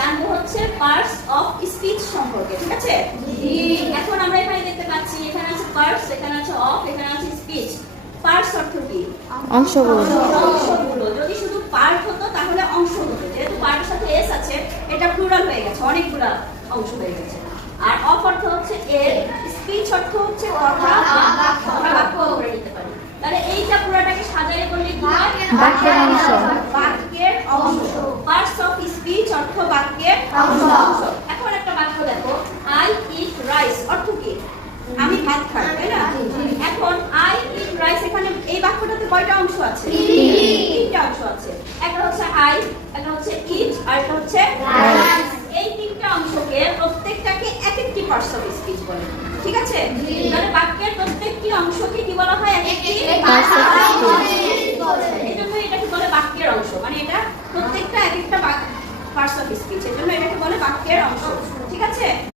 জানবো হচ্ছে parts of speech সম্পর্কে, ঠিক আছে? এখন আমরা এখানে দেখতে পাচ্ছি এখানে আছে পার্টস, এখানে আছে অফ, এখানে আছে স্পিচ। পার্টস অর্থ কি? অংশগুলো। অংশগুলো। যদি শুধু পার্ট হতো তাহলে অংশ হতো, যেহেতু পার্টের সাথে এস আছে এটা প্লুরাল হয়ে গেছে, অনেকগুলা অংশ হয়ে গেছে। আর অফ অর্থ হচ্ছে এর, স্পিচ অর্থ হচ্ছে কথা বা বাক্য করে নিতে পারি। তাহলে এইটা পুরোটাকে সাজায় বললে কি হয়? বাক্যের অংশ। বাক্যের অংশ। পার্টস অফ স্পিচ অর্থ বাক্যের অংশ। এখন একটা বাক্য দেখো, আই ইট রাইস অর্থ কি? আমি ভাত খাই, তাই না? এখন আই ইট রাইস, এখানে এই বাক্যটাতে কয়টা অংশ আছে? তিনটা অংশ আছে। একটা হচ্ছে আই, একটা হচ্ছে ইট, আর একটা হচ্ছে রাইস। এই তিনটা অংশকে প্রত্যেকটাকে এক একটি পার্টস অফ স্পিচ বলে, ঠিক আছে? তাহলে বাক্যের প্রত্যেকটি অংশকে কি বলা হয়? এক একটি পার্টস অফ স্পিচ। এজন্য এটাকে বলে বাক্যের অংশ, মানে এটা প্রত্যেকটা এক একটা পার্টস অফ স্পিচ, এজন্য এটাকে বলে বাক্যের অংশ, ঠিক আছে?